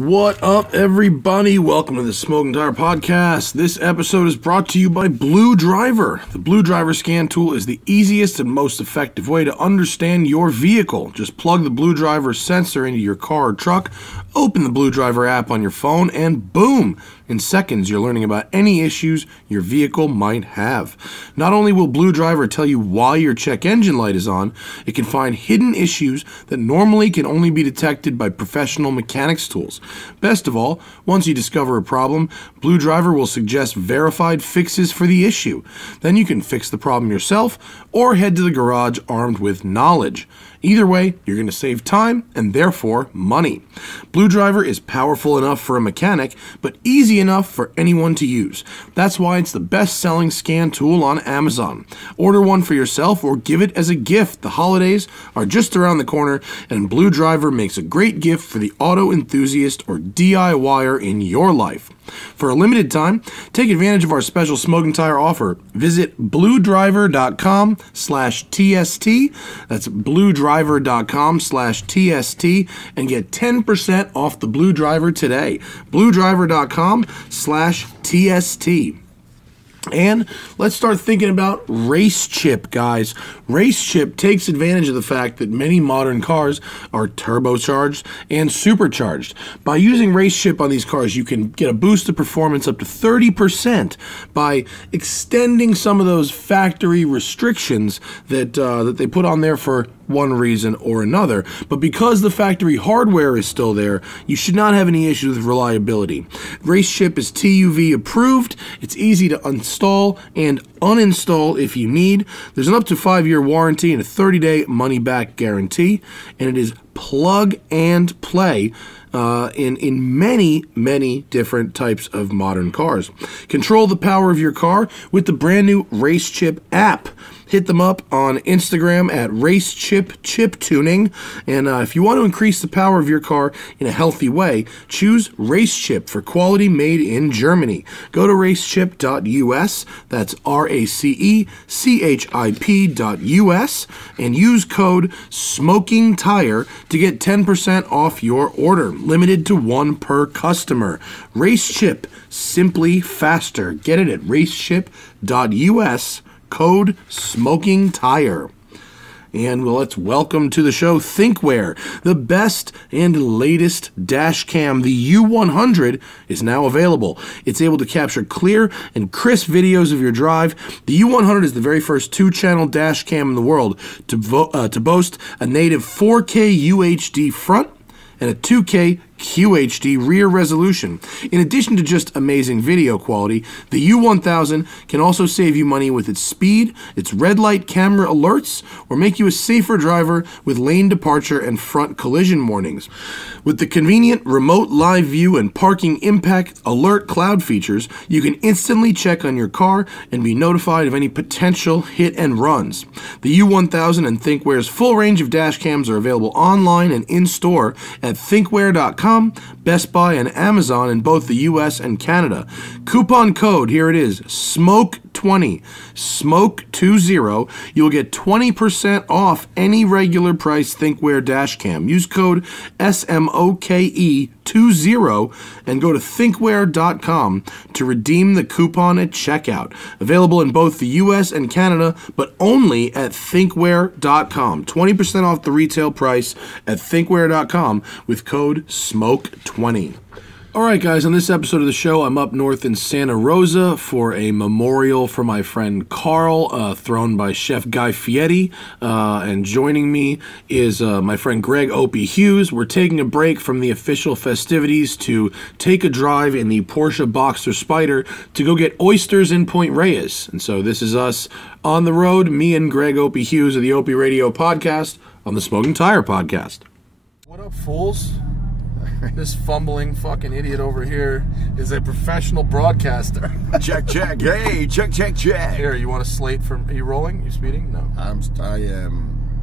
What up, everybody? Welcome to the Smoking Tire Podcast. This episode is brought to you by Blue Driver. The Blue Driver scan tool is the easiest and most effective way to understand your vehicle. Just plug the Blue Driver sensor into your car or truck, open the Blue Driver app on your phone, and boom! In seconds, you're learning about any issues your vehicle might have. Not only will Blue Driver tell you why your check engine light is on, it can find hidden issues that normally can only be detected by professional mechanics tools. Best of all, once you discover a problem, Blue Driver will suggest verified fixes for the issue. Then you can fix the problem yourself or head to the garage armed with knowledge. Either way, you're going to save time and therefore money. Blue Driver is powerful enough for a mechanic, but easy enough for anyone to use. That's why it's the best-selling scan tool on Amazon. Order one for yourself or give it as a gift. The holidays are just around the corner, and Blue Driver makes a great gift for the auto enthusiast or DIYer in your life. For a limited time, take advantage of our special Smoking Tire offer. Visit bluedriver.com/TST. That's bluedriver.com/TST and get 10% off the Blue Driver today. bluedriver.com/TST. And let's start thinking about Race Chip, guys. Race Chip takes advantage of the fact that many modern cars are turbocharged and supercharged. By using Race Chip on these cars, you can get a boost of performance up to 30% by extending some of those factory restrictions that they put on there for one reason or another. But because the factory hardware is still there, you should not have any issues with reliability. Race Chip is TUV approved. It's easy to install and uninstall if you need. There's an up to 5-year warranty and a 30-day money-back guarantee, and it is plug and play in many different types of modern cars. Control the power of your car with the brand new Race Chip app. Hit them up on Instagram at RaceChipChipTuning. And if you want to increase the power of your car in a healthy way, choose Race Chip for quality made in Germany. Go to racechip.us, that's RACECHIP.us, and use code SMOKINGTIRE to get 10% off your order. Limited to one per customer. Race Chip, simply faster. Get it at racechip.us. Code Smoking Tire. And let's welcome to the show Thinkware. The best and latest dash cam, the U100, is now available. It's able to capture clear and crisp videos of your drive. The U100 is the very first 2-channel dash cam in the world to boast a native 4K UHD front and a 2K QHD rear resolution. In addition to just amazing video quality, the U1000 can also save you money with its speed, its red light camera alerts, or make you a safer driver with lane departure and front collision warnings. With the convenient remote live view and parking impact alert cloud features, you can instantly check on your car and be notified of any potential hit and runs. The U1000 and Thinkware's full range of dash cams are available online and in-store at thinkware.com, Best Buy, and Amazon in both the US and Canada. Coupon code, here it is, SMOKE20, SMOKE20. You'll get 20% off any regular price Thinkware dash cam. Use code SMOKE20 and go to thinkware.com to redeem the coupon at checkout. Available in both the US and Canada, but only at thinkware.com. 20% off the retail price at thinkware.com with code SMOKE20. Alright guys, on this episode of the show, I'm up north in Santa Rosa for a memorial for my friend Carl, thrown by Chef Guy Fieri, and joining me is my friend Greg Opie Hughes. We're taking a break from the official festivities to take a drive in the Porsche Boxster Spyder to go get oysters in Point Reyes. And so this is us on the road, me and Greg Opie Hughes of the Opie Radio Podcast on the Smoking Tire Podcast. What up, fools? This fumbling fucking idiot over here is a professional broadcaster. Check. Hey, check. Here, you want a slate from... Are you rolling? You speeding? No. I am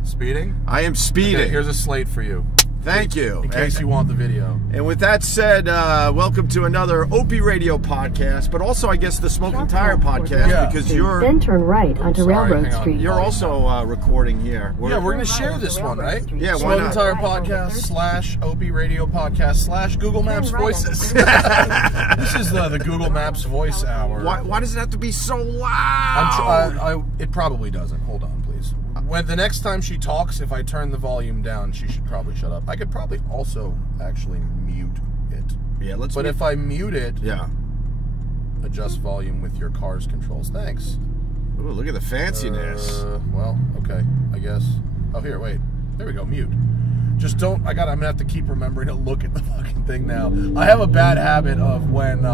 Speeding? I am speeding. Okay, here's a slate for you. Thank you. In case you want the video. And with that said, welcome to another Opie Radio Podcast, but also, I guess, the Smoking Tire Podcast, because you're... Then turn right onto Railroad Street. You're also recording here. We're going to share this one, right? Yeah, why not? Smoking Tire Podcast / Opie Radio Podcast / Google Maps Voices. This is the Google Maps Voice Hour. Why does it have to be so loud? It probably doesn't. Hold on, please. When the next time she talks, if I turn the volume down, she should probably shut up. I could probably also actually mute it. Yeah, let's. But if I mute it, yeah, adjust volume with your car's controls. Thanks. Ooh, look at the fanciness. Well, okay, I guess. Oh, here, wait. There we go. Mute. Just don't. I'm gonna have to keep remembering to look at the fucking thing now. I have a bad habit of when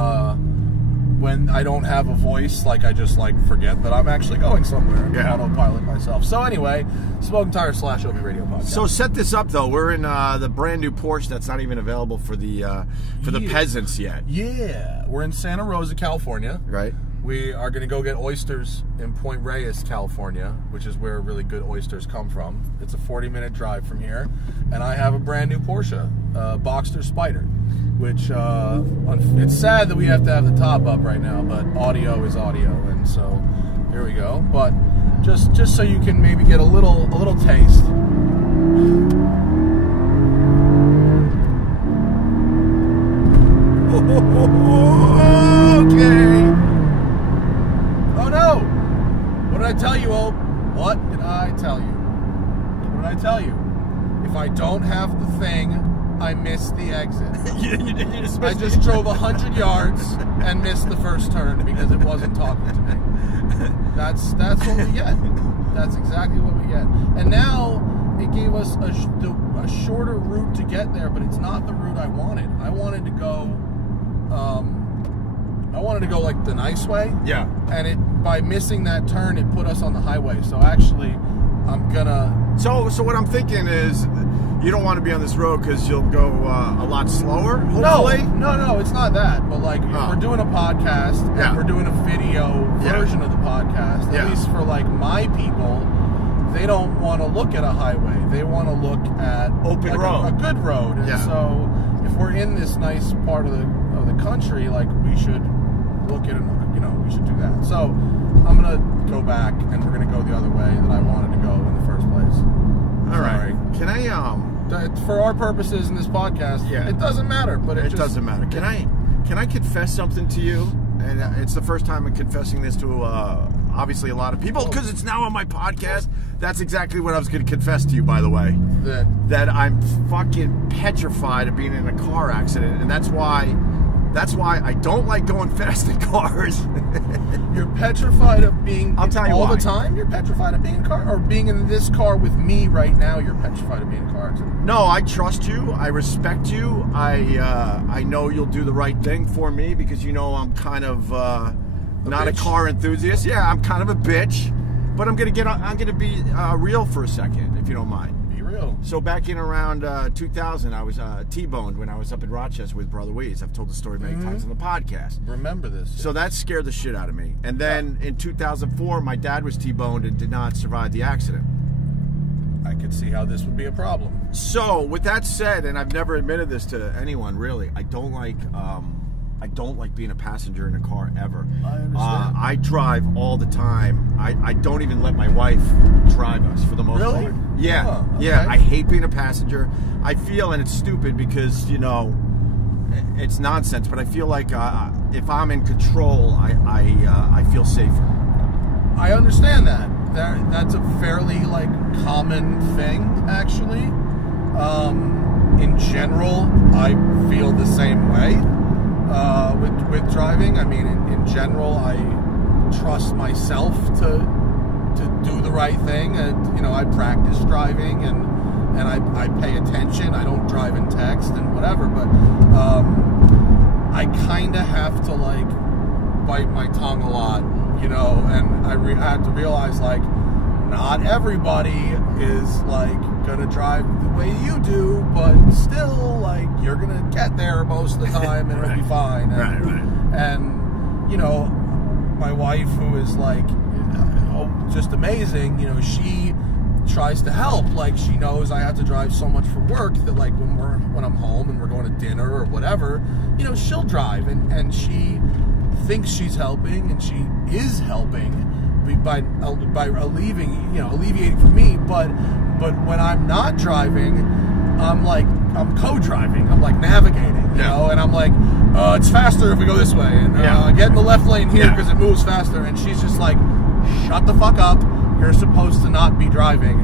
I don't have a voice, like I just forget that I'm actually going somewhere and autopilot myself. So anyway, Smoking Tire / Opie Radio Podcast. So set this up though. We're in the brand new Porsche that's not even available for the peasants yet. Yeah, we're in Santa Rosa, California. Right. We are going to go get oysters in Point Reyes, California, which is where really good oysters come from. It's a 40-minute drive from here, and I have a brand new Porsche, Boxster Spider, which it's sad that we have to have the top up right now, but audio is audio, and so here we go. But just so you can maybe get a little taste. Okay. Oh no! What did I tell you, Ope? What did I tell you? What did I tell you? If I don't have the thing, I missed the exit. I just drove 100 yards and missed the first turn because it wasn't talking to me. That's what we get. That's exactly what we get. And now it gave us a shorter route to get there, but it's not the route I wanted. I wanted to go like the nice way. Yeah. And by missing that turn, it put us on the highway. So actually, I'm gonna. So what I'm thinking is, you don't want to be on this road because you'll go a lot slower. Hopefully. No, it's not that. But if we're doing a podcast and we're doing a video version of the podcast, at least for my people, they don't want to look at a highway. They want to look at open road, a good road. And so if we're in this nice part of the country, we should look at we should do that. So I'm gonna go back and we're gonna go the other way that I wanted to go in the first place. All right. Can I for our purposes in this podcast, it doesn't matter, but it doesn't matter. Can I confess something to you? And it's the first time I'm confessing this to obviously a lot of people because it's now on my podcast. That's exactly what I was going to confess to you, by the way. That I'm fucking petrified of being in a car accident, and that's why I don't like going fast in cars. You're petrified of being I'll tell you all why. the time? You're petrified of being in a car? Or being in this car with me right now, you're petrified of being in a car accident? No, I trust you. I respect you. I know you'll do the right thing for me because I'm kind of not a car enthusiast. Yeah, I'm kind of a bitch. But I'm gonna be real for a second, if you don't mind. Real. So back in around 2000, I was T-boned when I was up in Rochester with Brother Weeze. I've told the story many times on the podcast. Remember this. So that scared the shit out of me. And then in 2004, my dad was T-boned and did not survive the accident. I could see how this would be a problem. So with that said, and I've never admitted this to anyone really, I don't like being a passenger in a car ever. I understand. I drive all the time. I don't even let my wife drive us for the most part. Really? Yeah, Oh, okay. yeah. I hate being a passenger. I feel, and it's stupid because it's nonsense. But I feel like if I'm in control, I feel safer. I understand that. That's a fairly common thing, actually. In general, I feel the same way. With driving, I mean, in general, I trust myself to do the right thing, and I practice driving, and I pay attention. I don't drive and text and whatever, but I kind of have to bite my tongue a lot, and I had to realize not everybody is gonna drive the way you do, but still you're gonna get there most of the time and it'll be fine. And, and my wife, who is just amazing, she tries to help. Like, she knows I have to drive so much for work that, like, when I'm home and we're going to dinner or whatever, you know, she'll drive, and she thinks she's helping, and she is helping by alleviating for me. But when I'm not driving, I'm co-driving. I'm like navigating, you know, and I'm like, it's faster if we go this way, and get in the left lane here because it moves faster. And she's just like, shut the fuck up. You're supposed to not be driving.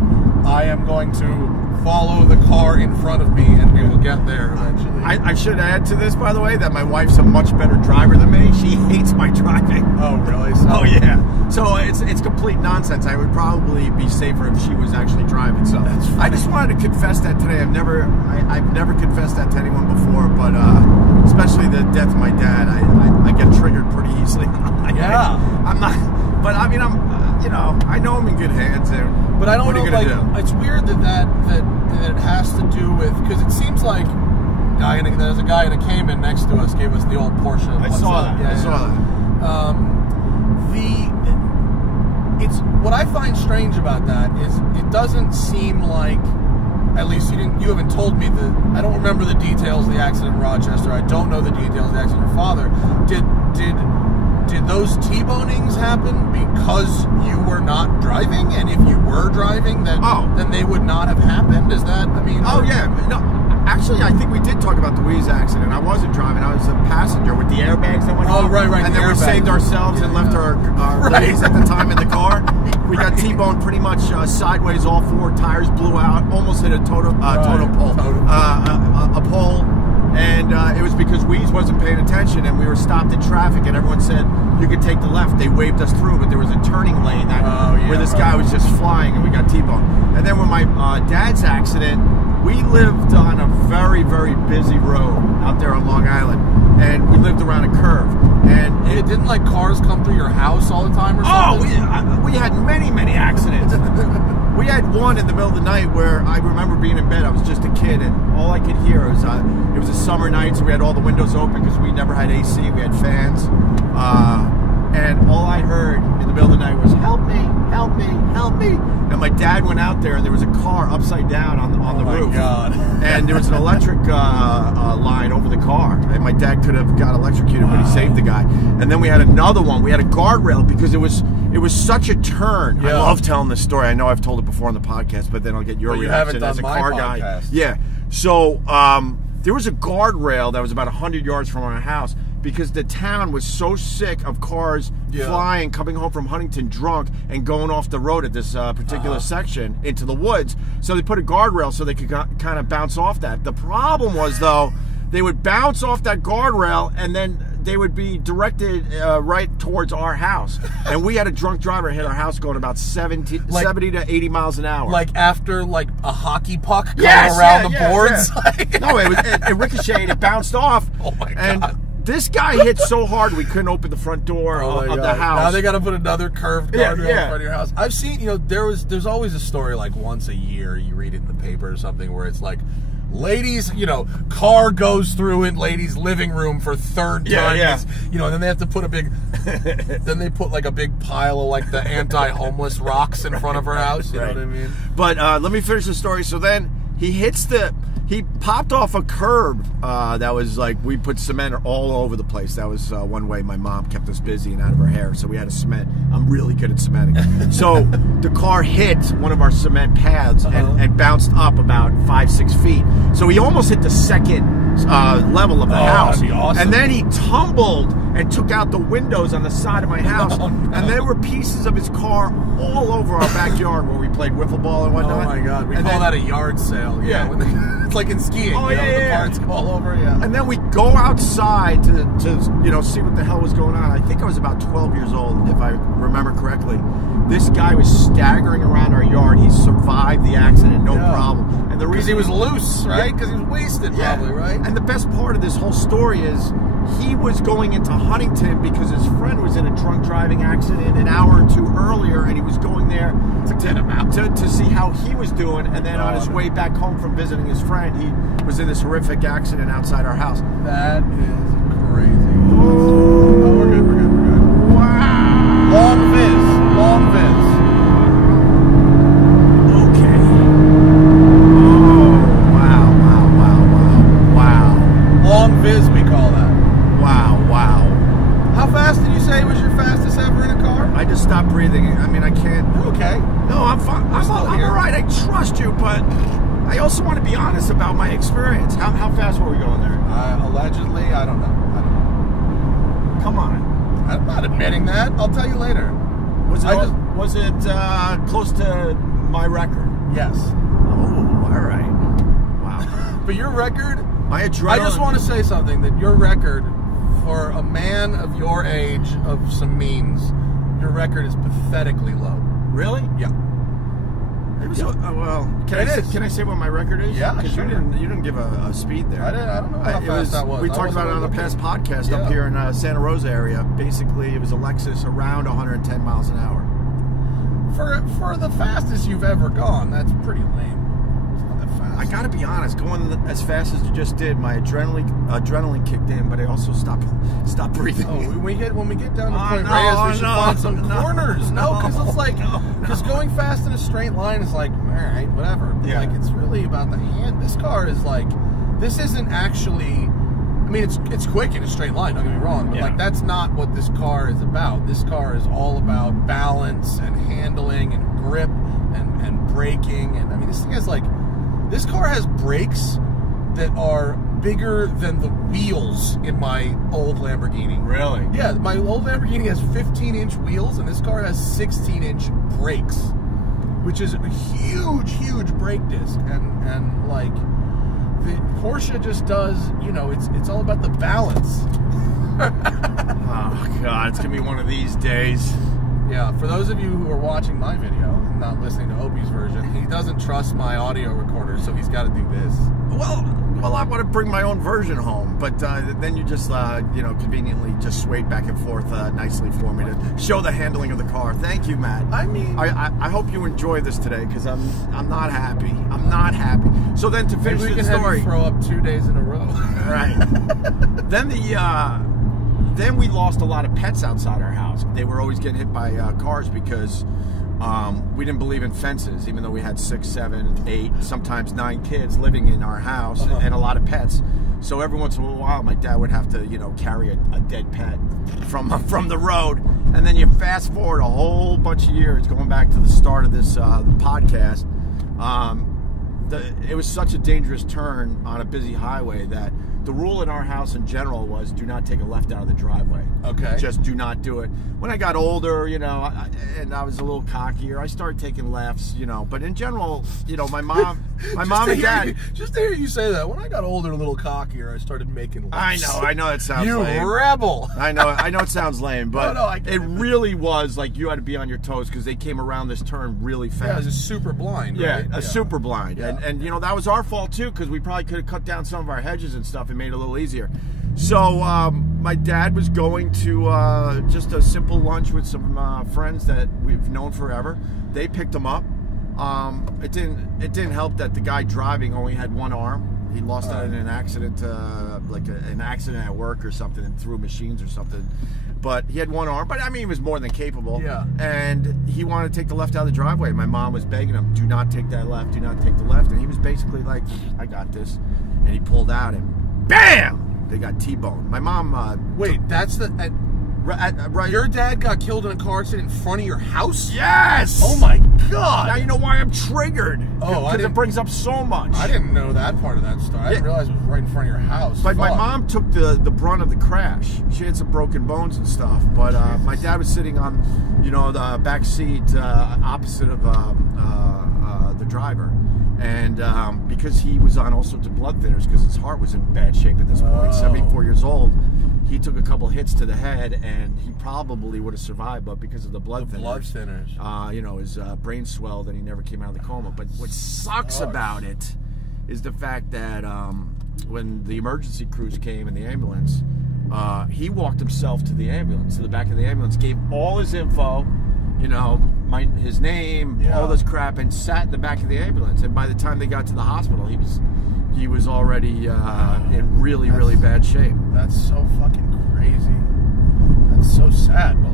I am going to follow the car in front of me, and we will get there eventually. I should add to this, by the way, that my wife's a much better driver than me. She hates my driving. Oh, really? So, oh, yeah. So it's complete nonsense. I would probably be safer if she was actually driving. So I just wanted to confess that today. I've never confessed that to anyone before, but especially the death of my dad, I get triggered pretty easily. I'm not. But I mean, I know I'm in good hands. And but I don't know. What are you gonna do? It's weird that it has to do with, because it seems like there's a guy in a Cayman next to us gave us the old Porsche. I saw that. I saw that. It's what I find strange about that is it doesn't seem like, at least you haven't told me I don't remember the details of the accident in Rochester. I don't know the details of the accident of your father. Did those T-bonings happen because you were not driving? And if you were driving, then they would not have happened? Is that, I mean... Oh, yeah. No, actually, I think we did talk about the Wheeze accident. I wasn't driving. I was a passenger with the airbags that went off. Oh, right. And then we saved ourselves and left our ladies at the time in the car. We got T-boned pretty much sideways. All four tires blew out. Almost hit a total pole. A pole. And it was because Wheeze wasn't paying attention, and we were stopped in traffic, and everyone said you could take the left. They waved us through, but there was a turning lane where this guy was just flying, and we got T-boned. And then when my dad's accident, we lived on a very, very busy road out there on Long Island, and we lived around a curve. And didn't like cars come through your house all the time or something? Oh, we had many, many accidents. We had one in the middle of the night where I remember being in bed. I was just a kid, and all I could hear was it was a summer night, so we had all the windows open because we never had AC. We had fans, and all I heard in the middle of the night was "Help me! Help me! Help me!" And my dad went out there, and there was a car upside down on the roof. Oh my God! And there was an electric line over the car, and my dad could have got electrocuted, but he saved the guy. And then we had another one. We had a guardrail because it was such a turn. I love telling this story. I know I've told it before on the podcast, but then I'll get your reaction as a car guy. Yeah. So there was a guardrail that was about 100 yards from our house because the town was so sick of cars flying, coming home from Huntington drunk, and going off the road at this particular section into the woods. So they put a guardrail so they could kind of bounce off that. The problem was, though, they would bounce off that guardrail, and then they would be directed right towards our house. And we had a drunk driver hit our house going about 70 to 80 miles an hour. Like after like a hockey puck going around the boards? Yeah. No, it ricocheted, it bounced off. Oh my God. And this guy hit so hard we couldn't open the front door of the house. Now they got to put another curved guardrail in front of your house. I've seen, there's always a story like once a year you read it in the paper or something where it's like, ladies, car goes through in ladies' living room for third time. Yeah. And then they have to put then they put like a big pile of like the anti-homeless rocks in front of her house. You know what I mean? But let me finish the story. So then he popped off a curb that was like, we put cement all over the place. That was one way my mom kept us busy and out of her hair. So we had to cement. I'm really good at cementing. So the car hit one of our cement paths and bounced up about 5-6 feet. So he almost hit the second level of the house. That'd be awesome. And then he tumbled and took out the windows on the side of my house. Oh, no. And there were pieces of his car all over our backyard where we played wiffle ball and whatnot. Oh my God, we call that a yard sale. Yeah. It's like in skiing, the parts go all over, And then we go outside to see what the hell was going on. I think I was about 12 years old, if I remember correctly. This guy was staggering around our yard. He survived the accident, no problem. And the reason he was loose, right? Because he was wasted, probably, right? And the best part of this whole story is he was going into Huntington because his friend was in a drunk driving accident an hour or two earlier, and he was going there to see how he was doing. And then on his way back home from visiting his friend, he was in this horrific accident outside our house. That is crazy. Oh, we're good. Wow. Long viz. fizz, we call that. Wow. How fast did you say was your fastest ever in a car? I just stopped breathing. I mean, I can't. Okay. No, I'm fine. I'm all right. I trust you, but I also want to be honest about my experience. How fast were we going there? Allegedly, I don't know. Come on. I'm not admitting that. I'll tell you later. Was it close to my record? Yes. Oh, all right. Wow. But your record, my adrenaline. I just want to say something, that your record, for a man of your age, of some means, your record is pathetically low. Really? Yeah. It was, well, can I say what my record is? Yeah, because sure. you didn't give a speed there. I don't know how fast that was. We talked about it on a past podcast up here in Santa Rosa area. Basically, it was a Lexus around 110 miles an hour. For the fastest you've ever gone, that's pretty lame. It's not that fast. I gotta be honest, going as fast as you just did, my adrenaline kicked in, but I also stopped breathing. Oh, when we get down to Point Reyes, we should find some corners. Because it's like, because going fast in a straight line is like, all right, whatever. But like, it's really about the hand. This car is like, this isn't actually. I mean, it's quick in a straight line. Don't get me wrong, but like, that's not what this car is about. This car is all about balance and handling and grip and braking. And I mean, this thing has like. This car has brakes that are bigger than the wheels in my old Lamborghini. Really? Yeah, my old Lamborghini has 15-inch wheels, and this car has 16-inch brakes, which is a huge, huge brake disc. And like, the Porsche just does, you know, it's all about the balance. Oh, God, it's going to be one of these days. Yeah, for those of you who are watching my video and not listening to Opie's version, he doesn't trust my audio recorder, so he's got to do this. Well, I want to bring my own version home, but then you just, conveniently just swayed back and forth nicely for me to show the handling of the car. Thank you, Matt. I mean, I hope you enjoy this today, because I'm not happy. I'm not happy. So then to finish the story, have you throw up 2 days in a row. Right. Then we lost a lot of pets outside our house. They were always getting hit by cars because we didn't believe in fences, even though we had 6, 7, 8, sometimes 9 kids living in our house and a lot of pets. So every once in a while, my dad would have to, carry a dead pet from the road. And then you fast forward a whole bunch of years, going back to the start of this podcast. It was such a dangerous turn on a busy highway that the rule in our house in general was do not take a left out of the driveway. Okay. Just do not do it. When I got older, and I was a little cockier, I started taking lefts, But in general, my mom and dad. Just to hear you say that, when I got older, a little cockier, I started making lefts. I know it sounds lame. You rebel. I know it sounds lame, but it really was like you had to be on your toes because they came around this turn really fast. Yeah, it was a super blind. Yeah, right? Super blind. Yeah. And that was our fault too, because we probably could have cut down some of our hedges and stuff and made it a little easier. So my dad was going to just a simple lunch with some friends that we've known forever. They picked him up. It didn't help that the guy driving only had one arm. He lost it in an accident, an accident at work or something, and threw machines or something. But he had one arm. But I mean, he was more than capable. Yeah. And he wanted to take the left out of the driveway. My mom was begging him, "Do not take that left. Do not take the left." And he was basically like, "I got this." And he pulled out, and bam! They got T-boned. My mom. Wait, that's the. Right. Your dad got killed in a car accident in front of your house? Yes! Oh my God! Now you know why I'm triggered. Oh, because it brings up so much. I didn't know that part of that story. I didn't realize it was right in front of your house. But my mom took the brunt of the crash. She had some broken bones and stuff. But my dad was sitting on, the back seat opposite of the driver. And because he was on all sorts of blood thinners, because his heart was in bad shape at this point, 74 years old, he took a couple hits to the head, and he probably would have survived, but because of the blood thinners, his brain swelled, and he never came out of the coma. But what sucks about it is the fact that when the emergency crews came in the ambulance, he walked himself to the ambulance, to the back of the ambulance, gave all his info, his name, all this crap, and sat in the back of the ambulance. And by the time they got to the hospital, he was already in really, really bad shape. That's so fucking crazy. That's so sad. But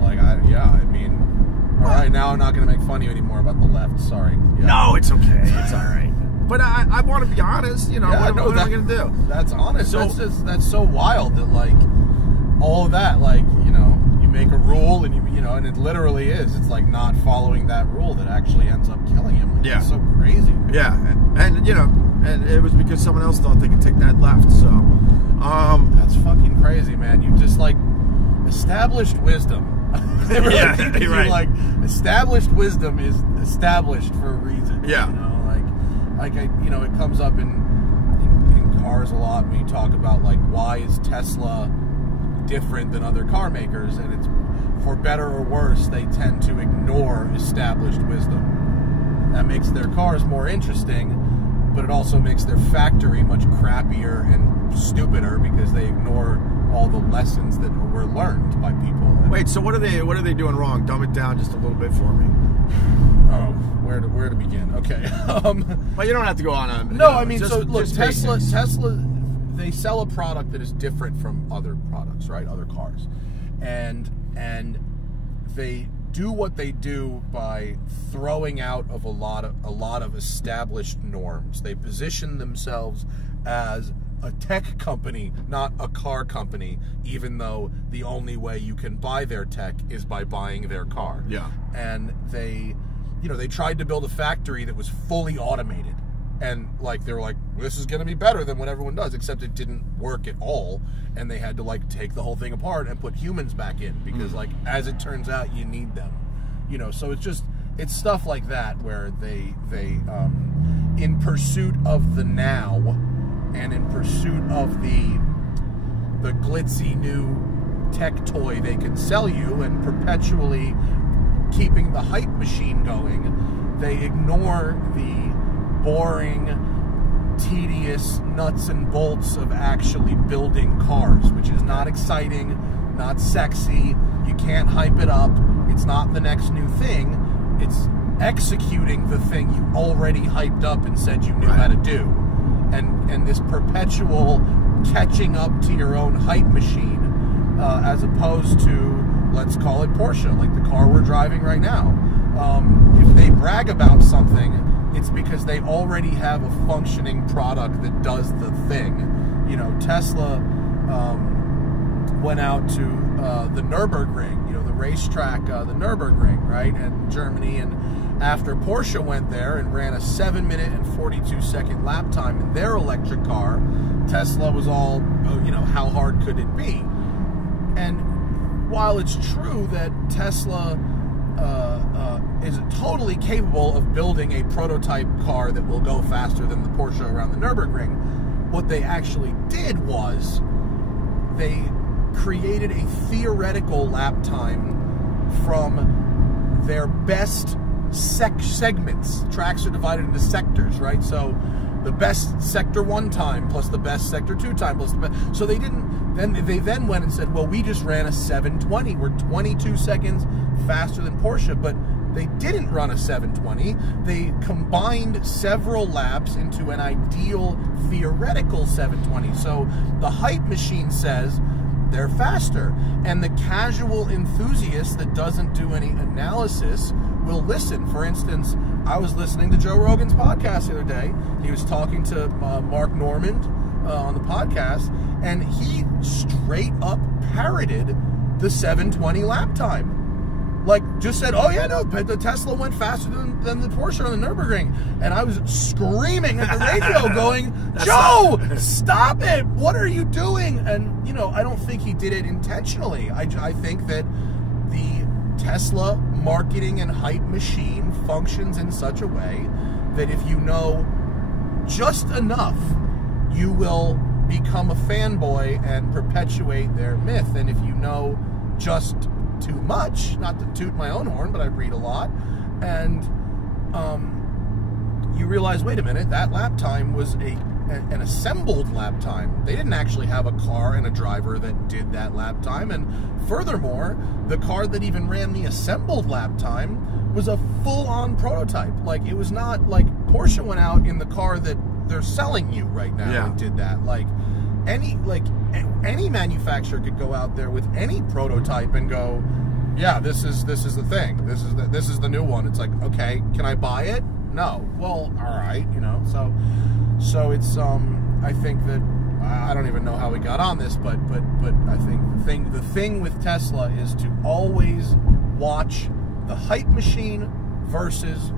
all right, now I'm not going to make fun of you anymore about the left. Sorry. Yeah. No, it's okay. It's all right. But I want to be honest, you know, what am I going to do? That's honest. So, that's so wild that, like, all of that, like, you know, you make a rule and you know, and it literally is. It's like not following that rule that actually ends up killing him. Like, it's so crazy. Yeah. And, you know, and it was because someone else thought they could take that left, so. That's fucking crazy, man. You just, like, established wisdom. Really you're right. Like, established wisdom is established for a reason. Yeah. You know, you know, it comes up in cars a lot when you talk about, like, why is Tesla different than other car makers, and it's for better or worse, they tend to ignore established wisdom. That makes their cars more interesting, but it also makes their factory much crappier and stupider because they ignore all the lessons that were learned by people. Wait, so what are they doing wrong? Dumb it down just a little bit for me. Oh, where to begin? Okay. Well, you don't have to go on. No, I mean, so look, Tesla, they sell a product that is different from other products, right? Other cars, and they do what they do by throwing out of a lot of established norms. They position themselves as a tech company, not a car company, even though the only way you can buy their tech is by buying their car. Yeah. And they tried to build a factory that was fully automated. And, like, they were like, this is going to be better than what everyone does, except it didn't work at all. And they had to, like, take the whole thing apart and put humans back in because, like, as it turns out, you need them. You know, so it's stuff like that where they in pursuit of the now and in pursuit of the glitzy new tech toy they can sell you and perpetually keeping the hype machine going, they ignore the boring, tedious nuts and bolts of actually building cars, which is not exciting, not sexy. You can't hype it up. It's not the next new thing. It's executing the thing you already hyped up and said you knew how to do. And this perpetual catching up to your own hype machine, as opposed to, let's call it Porsche, like the car we're driving right now. If they brag about something, it's because they already have a functioning product that does the thing. You know, Tesla went out to the Nürburgring, you know, the racetrack, the Nürburgring, right, in Germany, and after Porsche went there and ran a 7-minute and 42-second lap time in their electric car, Tesla was all, you know, how hard could it be? And while it's true that Tesla is totally capable of building a prototype car that will go faster than the Porsche around the Nürburgring, what they actually did was they created a theoretical lap time from their best segments. Tracks are divided into sectors, right? So the best sector 1 time plus the best sector 2 time plus the best. So they then went and said, well, we just ran a 720. We're 22 seconds faster than Porsche, but they didn't run a 720. They combined several laps into an ideal theoretical 720. So the hype machine says they're faster, and the casual enthusiast that doesn't do any analysis will listen. For instance, I was listening to Joe Rogan's podcast the other day. He was talking to Mark Normand on the podcast, and he straight up parroted the 720 lap time. Like, just said, oh yeah, no, the Tesla went faster than the Porsche on the Nürburgring. And I was screaming at the radio going, Joe, stop it! What are you doing? And, you know, I don't think he did it intentionally. I think that the Tesla marketing and hype machine functions in such a way that if you know just enough, you will become a fanboy and perpetuate their myth. And if you know just too much, not to toot my own horn, but I read a lot, and you realize, wait a minute, that lap time was an assembled lap time. They didn't actually have a car and a driver that did that lap time, and furthermore, the car that even ran the assembled lap time was a full-on prototype. Like, it was not like Porsche went out in the car that they're selling you right now and did that. Like, any manufacturer could go out there with any prototype and go, yeah, this is the thing. This is the new one. It's like, okay, can I buy it? No. Well, all right, you know. So it's I think that I don't even know how we got on this, but I think the thing with Tesla is to always watch the hype machine versus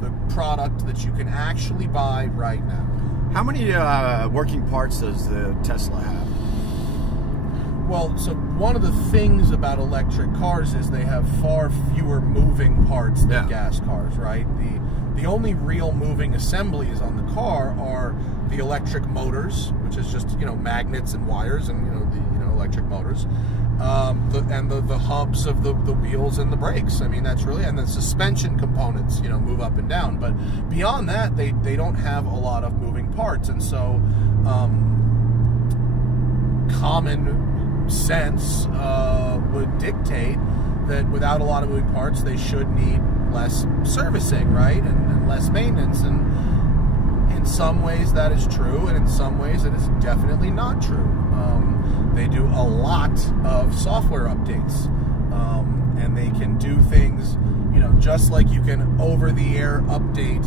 the product that you can actually buy right now. How many working parts does the Tesla have? Well, so one of the things about electric cars is they have far fewer moving parts than gas cars, right? The only real moving assemblies on the car are the electric motors, which is just, you know, magnets and wires and, electric motors, and the hubs of the wheels and the brakes. I mean, that's really, and the suspension components, you know, move up and down. But beyond that, they don't have a lot of moving parts. And so common sense would dictate that without a lot of moving parts, they should need less servicing, right? And less maintenance. And in some ways that is true, and in some ways it is definitely not true. They do a lot of software updates, and they can do things, you know, just like you can over-the-air update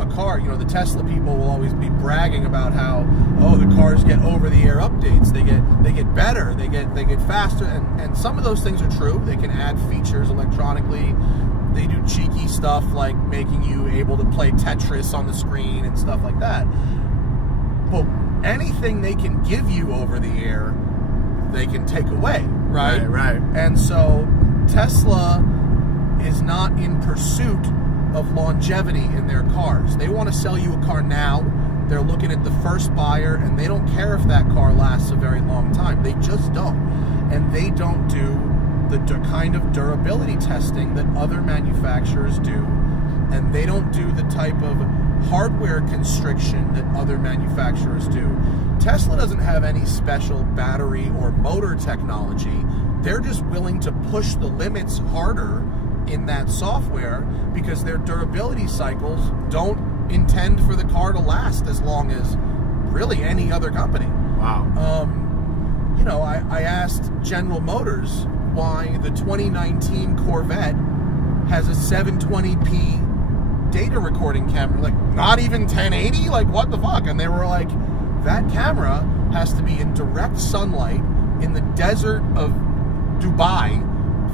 a car. You know, the Tesla people will always be bragging about how, oh, the cars get over-the-air updates. They get better. They get faster. And some of those things are true. They can add features electronically. They do cheeky stuff like making you able to play Tetris on the screen and stuff like that. But anything they can give you over the air, they can take away, right? Right. And so Tesla is not in pursuit of longevity in their cars. They want to sell you a car now. They're looking at the first buyer, and they don't care if that car lasts a very long time. They just don't. And they don't do the kind of durability testing that other manufacturers do. And they don't do the type of hardware constriction that other manufacturers do. Tesla doesn't have any special battery or motor technology. They're just willing to push the limits harder in that software because their durability cycles don't intend for the car to last as long as really any other company. Wow. You know, I asked General Motors why the 2019 Corvette has a 720p data recording camera, like not even 1080, like what the fuck? And they were like, that camera has to be in direct sunlight in the desert of Dubai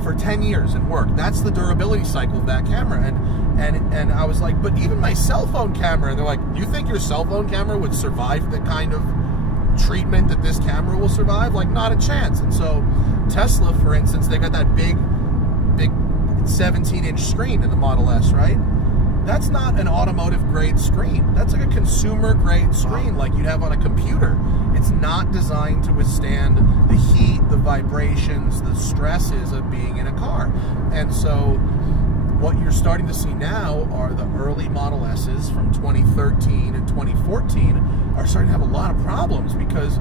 for 10 years and work. That's the durability cycle of that camera. And I was like, but even my cell phone camera, and they're like, you think your cell phone camera would survive the kind of treatment that this camera will survive? Like, not a chance. And so Tesla, for instance, they got that big 17-inch screen in the Model S, right? That's not an automotive-grade screen. That's like a consumer-grade screen like you'd have on a computer. It's not designed to withstand the heat, the vibrations, the stresses of being in a car. And so what you're starting to see now are the early Model S's from 2013 and 2014 are starting to have a lot of problems because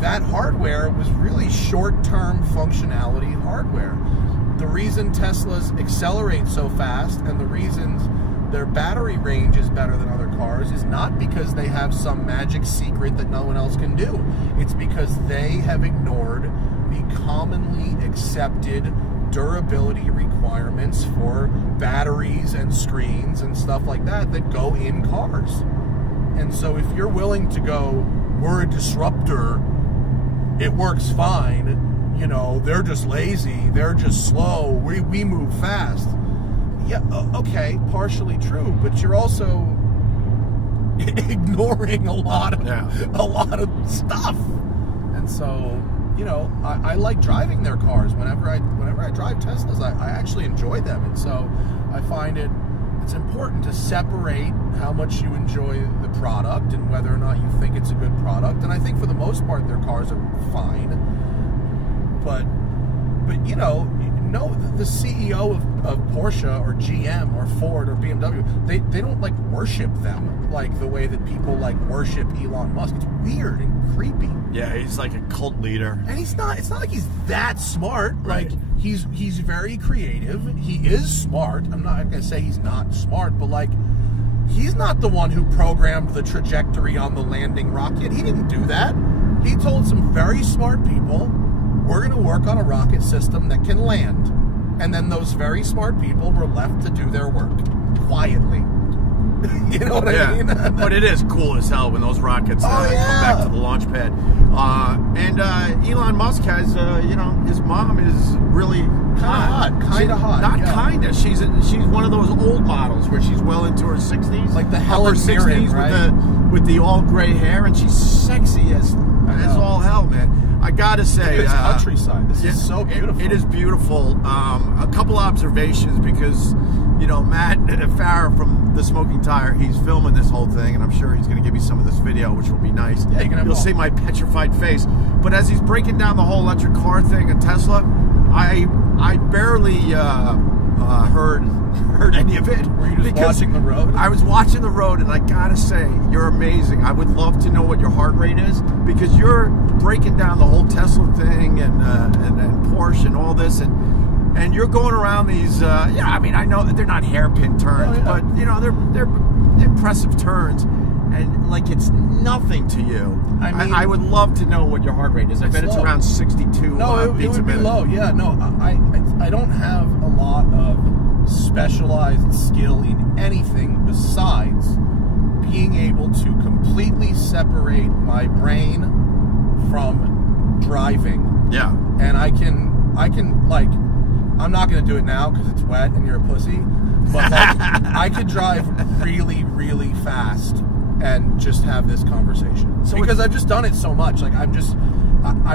that hardware was really short-term functionality hardware. The reason Teslas accelerate so fast and the reasons their battery range is better than other cars is not because they have some magic secret that no one else can do. It's because they have ignored the commonly accepted durability requirements for batteries and screens and stuff like that that go in cars. And so if you're willing to go, we're a disruptor, it works fine, you know, they're just lazy, they're just slow, we move fast. Yeah, okay, partially true, but you're also ignoring a lot of stuff. And so, you know, I like driving their cars. Whenever I drive Teslas, I actually enjoy them. And so I find it's important to separate how much you enjoy the product and whether or not you think it's a good product. And I think for the most part their cars are fine. But you know, the CEO of Porsche or GM or Ford or BMW, they don't like worship them like the way that people like worship Elon Musk. It's weird and creepy. Yeah, he's like a cult leader. And it's not like he's that smart. Right. Like he's very creative. He is smart. I'm not gonna say he's not smart, but like he's not the one who programmed the trajectory on the landing rocket. He didn't do that. He told some very smart people, we're going to work on a rocket system that can land. And then those very smart people were left to do their work quietly. You know what I mean? But it is cool as hell when those rockets come back to the launch pad. And Elon Musk has, his mom is really hot. Kind of hot. Not kinda. She's one of those old models where she's well into her 60s, like the Helen Mirren, right? with the all gray hair, and she's sexy as all hell, man. I gotta say, it's countryside. This is so beautiful. It is beautiful. A couple observations, because Matt Farah from the Smoking Tire, he's filming this whole thing, and I'm sure he's going to give me some of this video, which will be nice. Yeah, you'll see my petrified face. But as he's breaking down the whole electric car thing in Tesla, I barely heard any of it. Were you just watching the road? I was watching the road, and I gotta say, you're amazing. I would love to know what your heart rate is, because you're breaking down the whole Tesla thing and Porsche and all this, and you're going around these. I mean, I know that they're not hairpin turns, but they're impressive turns, and like it's nothing to you. I mean, I would love to know what your heart rate is. I bet it's around 62. No, it would be low. Yeah, no, I don't have a lot of specialized skill in anything besides being able to completely separate my brain from driving. Yeah. And I can like, I'm not going to do it now because it's wet and you're a pussy, but like, I could drive really, really fast and just have this conversation. So because I've just done it so much. Like, I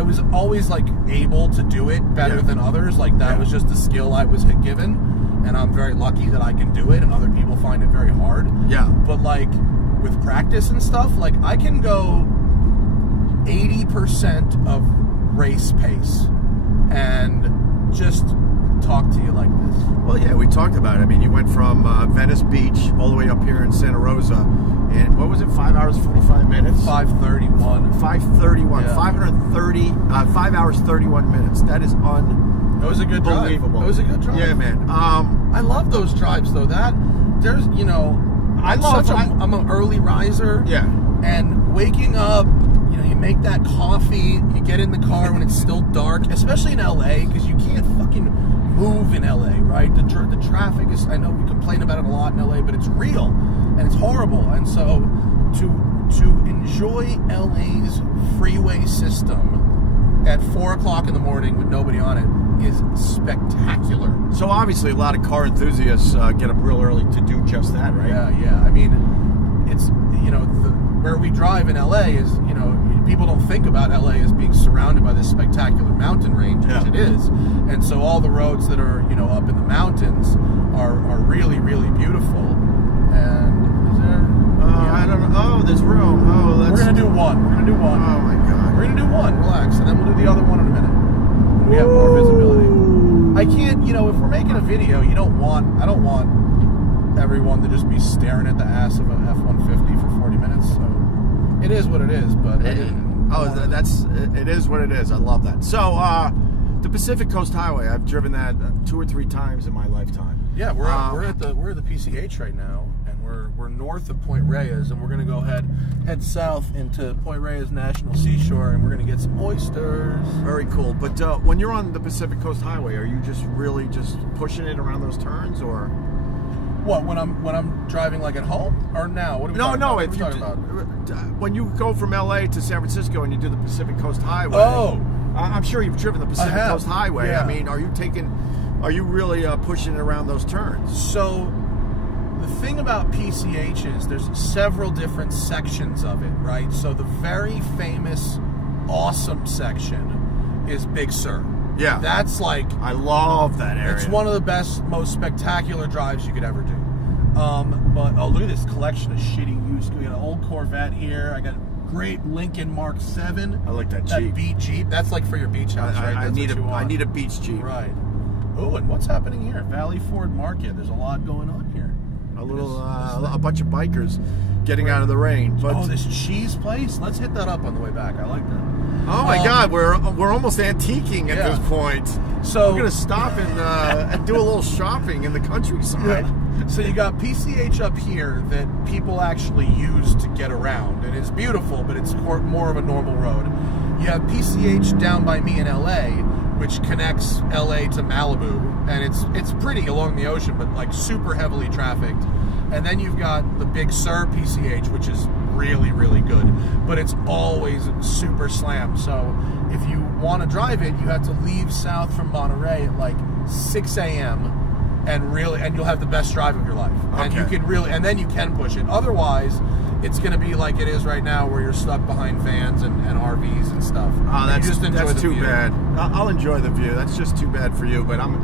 was always like able to do it better than others. Like that was just the skill I was given. And I'm very lucky that I can do it, and other people find it very hard. Yeah. But like with practice and stuff, like I can go 80% of race pace and just talk to you like this. Well, yeah, we talked about it. I mean, you went from Venice Beach all the way up here in Santa Rosa, and what was it, 5 hours, 45 minutes? 5:31. 5:31. Yeah. 5 hours, 31 minutes. That is It was a good drive. Unbelievable. It was a good drive. Yeah, man. I love those drives, though. I'm an early riser. Yeah. And waking up, you make that coffee, you get in the car when it's still dark, especially in LA, because you can't fucking move in LA, right? The traffic is, I know we complain about it a lot in LA, but it's real and it's horrible. And so to enjoy LA's freeway system at 4 o'clock in the morning with nobody on it is spectacular. So obviously a lot of car enthusiasts get up real early to do just that, right? Yeah. I mean, it's, where we drive in LA is, people don't think about LA as being surrounded by this spectacular mountain range, which it is. And so all the roads that are, up in the mountains are really, really beautiful. And is there... I don't know. Oh, there's room. Oh, We're going to do one. Oh, my God. We're going to do one. Relax. And then we'll do the other one in a minute. When we have more visibility. I can't, if we're making a video, I don't want everyone to just be staring at the ass of an F-150 for 40 minutes. So it is what it is, but it is what it is. I love that. So, the Pacific Coast Highway, I've driven that 2 or 3 times in my lifetime. Yeah, we're at the PCH right now, and we're north of Point Reyes, and we're gonna go head south into Point Reyes National Seashore, and we're gonna get some oysters. Very cool. But when you're on the Pacific Coast Highway, are you just really just pushing it around those turns, or what? When I'm driving like at home or now? What are we talking about? What are we talking about? When you go from LA to San Francisco and you do the Pacific Coast Highway. Oh, I'm sure you've driven the Pacific Coast Highway. Yeah. I mean, are you really pushing it around those turns? So the thing about PCH is there's several different sections of it, right? So the very famous, awesome section is Big Sur. Yeah. That's like... I love that area. It's one of the best, most spectacular drives you could ever do. But, look at this collection of shitty used... We got an old Corvette here. I got a great Lincoln Mark 7. I like that Jeep. That beat Jeep. That's like for your beach house, right? I need a beach Jeep. Right. Oh, and what's happening here? Valley Ford Market. There's a lot going on here. A bunch of bikers getting out of the rain. But this cheese place. Let's hit that up on the way back. I like that. Oh my God, we're almost antiquing at this point. So we're gonna stop and do a little shopping in the countryside. Yeah. So you got PCH up here that people actually use to get around, and it's beautiful, but it's more of a normal road. You have PCH down by me in LA, which connects LA to Malibu, and it's pretty along the ocean, but like super heavily trafficked. And then you've got the Big Sur PCH, which is really, really good. But it's always super slammed. So if you want to drive it, you have to leave south from Monterey at like 6 a.m. and you'll have the best drive of your life. Okay. And you can and then you can push it. Otherwise, it's going to be like it is right now, where you're stuck behind vans and RVs and stuff. Oh, that's too view. bad. I'll enjoy the view. That's just too bad for you. But I'm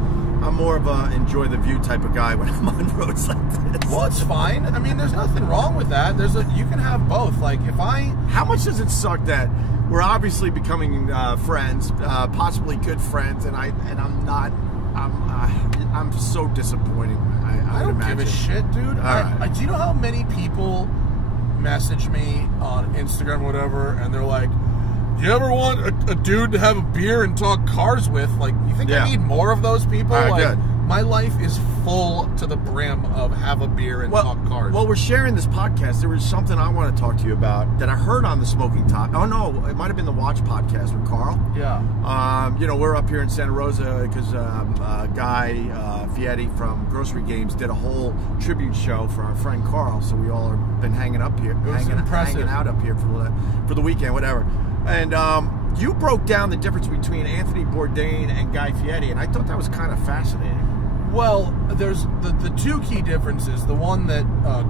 more of a enjoy the view type of guy when I'm on roads like this. Well, it's fine. I mean, there's nothing wrong with that. You can have both. Like how much does it suck that we're obviously becoming friends, possibly good friends, and I'm not. I'm so disappointing. I don't imagine. give a shit, dude. Do you know how many people message me on Instagram or whatever, and they're like, do you ever want a dude to have a beer and talk cars with? Like, you think I need more of those people? Good. My life is full to the brim of have a beer and talk cars. Well, we're sharing this podcast. There was something I want to talk to you about that I heard on the Smoking Top. Oh, no, it might have been the Watch podcast with Carl. Yeah. We're up here in Santa Rosa because Guy Fieri from Grocery Games did a whole tribute show for our friend Carl. So we all have been hanging up here, hanging out up here for the weekend, whatever. And you broke down the difference between Anthony Bourdain and Guy Fieri, and I thought that was kind of fascinating. Well, there's the two key differences. The one that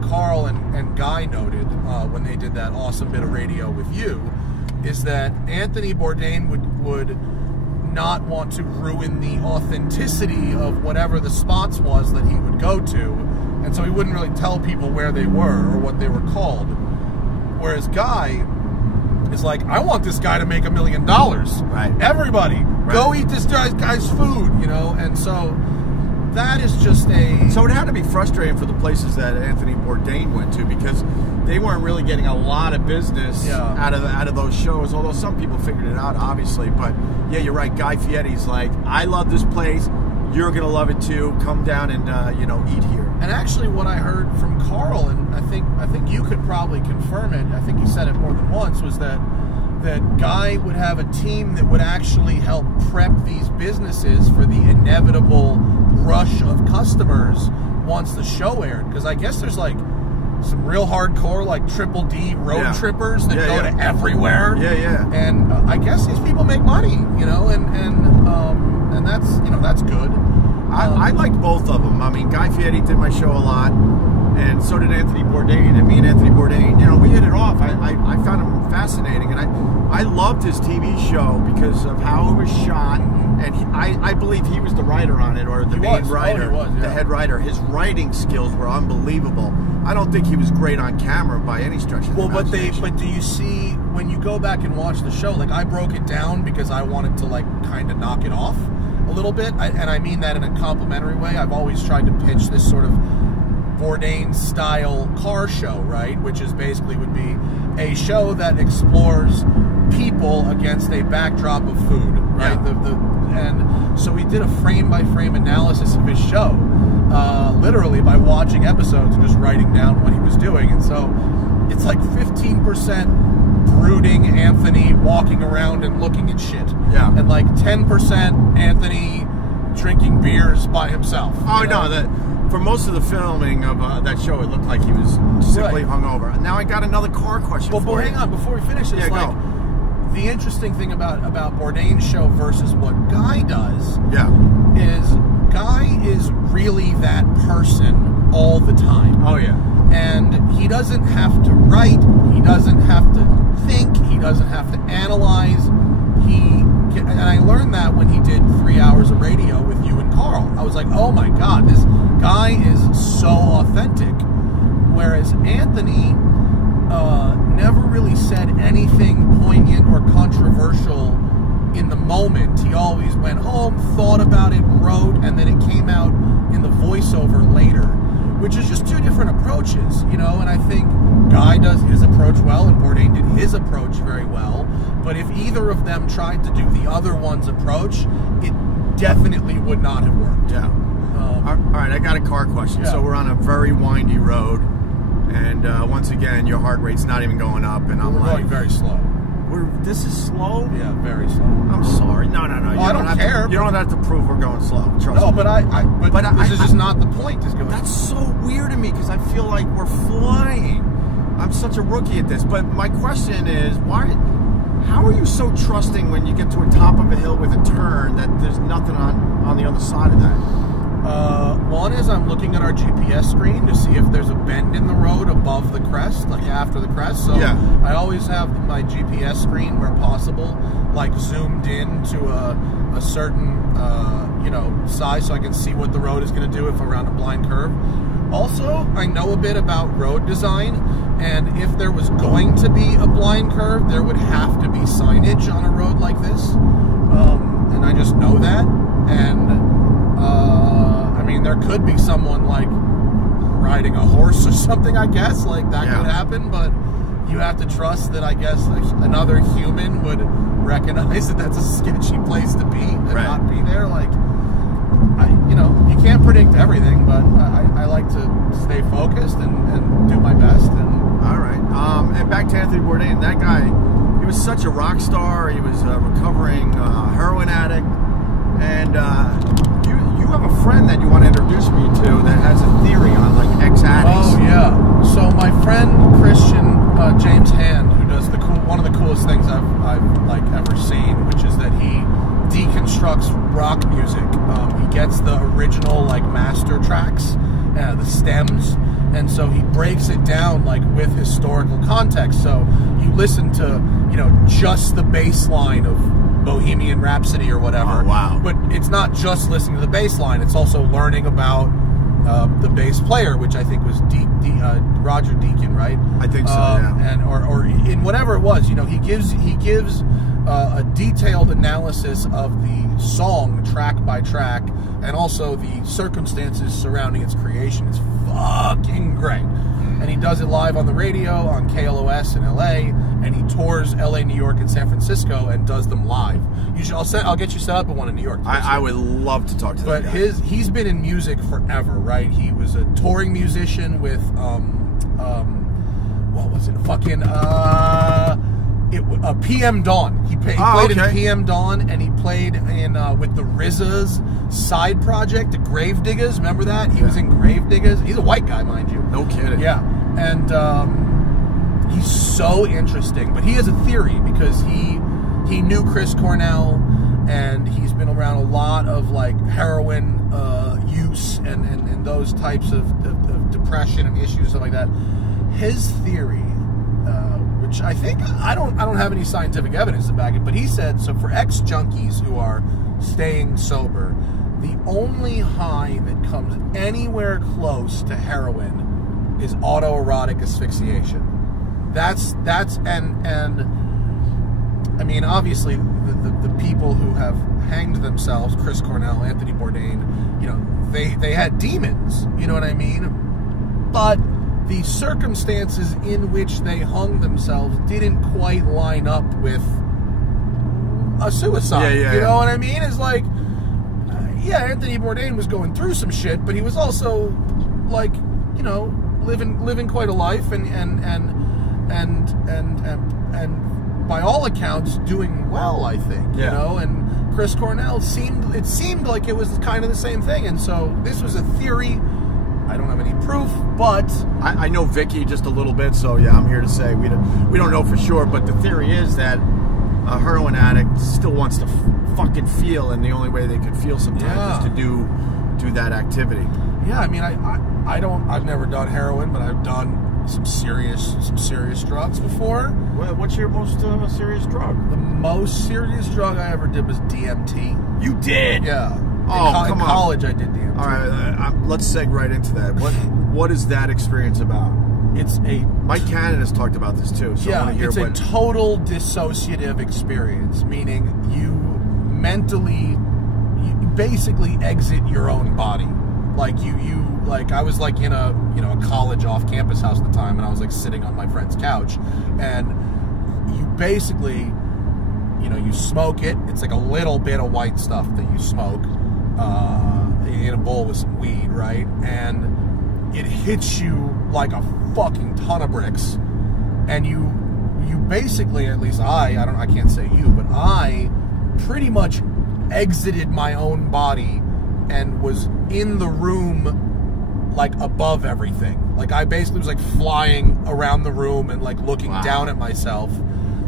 Carl and Guy noted when they did that awesome bit of radio with you is that Anthony Bourdain would not want to ruin the authenticity of whatever the spots was that he would go to, and so he wouldn't really tell people where they were or what they were called. Whereas Guy is like, I want this guy to make $1 million. Right. Everybody, go eat this guy's food, and so that is just So it had to be frustrating for the places that Anthony Bourdain went to, because they weren't really getting a lot of business out of those shows, although some people figured it out, obviously. But yeah, you're right. Guy Fieri's like, I love this place. You're going to love it too. Come down and, eat here. And actually what I heard from Carl, and I think you could probably confirm it, I think he said it more than once, was that Guy would have a team that would actually help prep these businesses for the inevitable rush of customers once the show aired. Because I guess there's like some real hardcore like Triple D road trippers that go to everywhere. Yeah. And I guess these people make money, and that's good. I liked both of them. I mean, Guy Fieri did my show a lot, and so did Anthony Bourdain. And me and Anthony Bourdain, we hit it off. I found him fascinating, and I loved his TV show because of how it was shot. And I believe he was the writer on it, or the main writer, the head writer. His writing skills were unbelievable. I don't think he was great on camera by any stretch of the imagination. But do you see, when you go back and watch the show, like I broke it down because I wanted to like kind of knock it off a little bit, and I mean that in a complimentary way. I've always tried to pitch this sort of Bourdain-style car show, right? Which is basically would be a show that explores people against a backdrop of food, right? And so we did a frame-by-frame analysis of his show, literally by watching episodes and just writing down what he was doing. And so it's like 15% brooding Anthony walking around and looking at shit. Yeah. And like 10% Anthony drinking beers by himself. Oh, no, for most of the filming of that show, it looked like he was simply hungover. Now I got another car question for you. Hang on, before we finish this, go. The interesting thing about Bourdain's show versus what Guy does is Guy is really that person all the time. Oh, yeah. And he doesn't have to write, he doesn't have to think, he doesn't have to analyze. And I learned that when he did 3 hours of radio with you and Carl. I was like, oh my God, this guy is so authentic. Whereas Anthony never really said anything poignant or controversial in the moment. He always went home, thought about it, wrote, and then it came out in the voiceover later, which is just two different approaches, and I think Guy does his approach well and Bourdain did his approach very well, but if either of them tried to do the other one's approach, it definitely would not have worked. Yeah. All right, I got a car question. So we're on a very windy road, and once again, your heart rate's not even going up, and We're going very slow. This is slow? Yeah, very slow. I'm sorry. No. I don't care. You don't have to prove we're going slow. Trust me. But this is just not the point. Is going. That's so weird to me because I feel like we're flying. I'm such a rookie at this. But my question is, how are you so trusting when you get to a top of a hill with a turn that there's nothing on the other side of that? One is I'm looking at our GPS screen to see if there's a bend in the road above the crest, like after the crest. So yeah. I always have my GPS screen where possible, like zoomed in to a certain size so I can see what the road is going to do if I'm around a blind curve. Also, I know a bit about road design, and if there was going to be a blind curve, there would have to be signage on a road like this. And I just know that. And there could be someone like riding a horse or something, I guess, like that could happen, but you have to trust that, I guess, another human would recognize that that's a sketchy place to be and not be there. Like, you can't predict everything, but I like to stay focused and do my best. And all right. And back to Anthony Bourdain, that guy, he was such a rock star. He was a recovering heroin addict, and you have a friend that you want to introduce me to that has a theory on like ex-addicts. Oh yeah. So my friend Christian James Hand, who does one of the coolest things I've like ever seen, which is that he deconstructs rock music. He gets the original like master tracks, the stems, and so he breaks it down like with historical context. So you listen to just the bass line of Bohemian Rhapsody or whatever. Oh, wow. But it's not just listening to the bass line, it's also learning about the bass player, which I think was Roger Deacon, right? I think so, yeah. And or in whatever it was, he gives a detailed analysis of the song track by track, and also the circumstances surrounding its creation. It's fucking great. And he does it live on the radio on KLOS in LA, and he tours LA, New York, and San Francisco and does them live. I'll get you set up at one in New York. I would love to talk to that guy. But he's been in music forever, right? He was a touring musician with what was it? Fucking PM Dawn. He played in PM Dawn, and he played in with the RZA's side project, the Gravediggers. Remember that? He was in Gravediggers. He's a white guy, mind you. No kidding. Yeah, and he's so interesting. But he has a theory because he knew Chris Cornell, and he's been around a lot of like heroin use and those types of depression and issues, stuff like that. His theory, which I think I don't have any scientific evidence to back it, but he said, so for ex-junkies who are staying sober, the only high that comes anywhere close to heroin is autoerotic asphyxiation. That's and I mean, obviously the people who have hanged themselves, Chris Cornell, Anthony Bourdain, they had demons, you know what I mean? But the circumstances in which they hung themselves didn't quite line up with a suicide. You know what I mean? It's like, Anthony Bourdain was going through some shit, but he was also like, living quite a life and by all accounts doing well, I think. And Chris Cornell seemed like it was kind of the same thing, and so this was a theory. I don't have any proof, but I know Vicky just a little bit, so yeah, I'm here to say we don't know for sure, but the theory is that a heroin addict still wants to fucking feel, and the only way they could feel sometimes is to do that activity. Yeah, I mean, I've never done heroin, but I've done some serious drugs before. Well, what's your most serious drug? The most serious drug I ever did was DMT. You did? Yeah. In college, I did DMT. All right, let's seg right into that. What is that experience about? Mike Cannon has talked about this too. So I want to hear a total dissociative experience, meaning you basically exit your own body. Like like I was like in a college off-campus house at the time, and I was like sitting on my friend's couch, and you basically, you smoke it. It's like a little bit of white stuff that you smoke in a bowl with some weed, right? And it hits you like a fucking ton of bricks, and you basically, at least I can't say you, but I pretty much exited my own body and was in the room, like, above everything. Like, I basically was, like, flying around the room and, like, looking down at myself.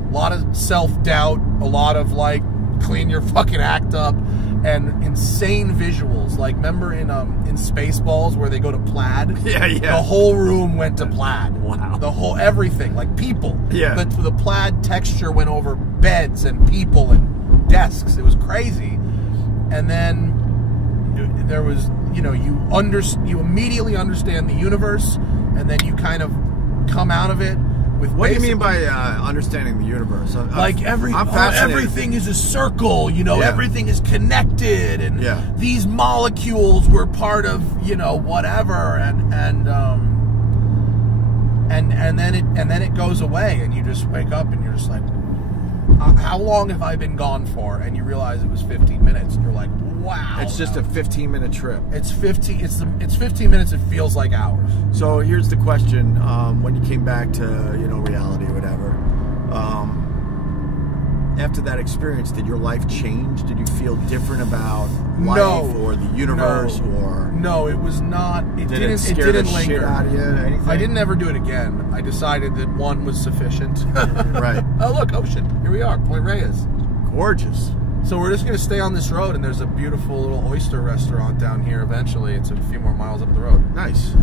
A lot of self-doubt, a lot of, like, clean your fucking act up, and insane visuals. Like, remember in Spaceballs where they go to Plaid? Yeah. The whole room went to Plaid. Wow. The whole, everything, like people. Yeah. The Plaid texture went over beds and people and desks. It was crazy. And then there was, you know, you immediately understand the universe, and then you kind of come out of it with. What do you mean by understanding the universe? Like everything is a circle, you know. Everything is connected, and these molecules were part of, you know, whatever, and then it goes away, and you just wake up, and you're just like, how long have I been gone for? And you realize it was 15 minutes, and you're like, wow. It's just a 15-minute trip. It's 15 minutes. It feels like hours. So here's the question: when you came back to, you know, reality or whatever, after that experience, did your life change? Did you feel different about life or the universe or? No, it was not. It didn't scare the linger. shit out of you? Anything? I didn't ever do it again. I decided that one was sufficient. Right. Oh, look, ocean. Here we are, Point Reyes. Gorgeous. So we're just going to stay on this road, and there's a beautiful little oyster restaurant down here eventually. It's a few more miles up the road. Nice.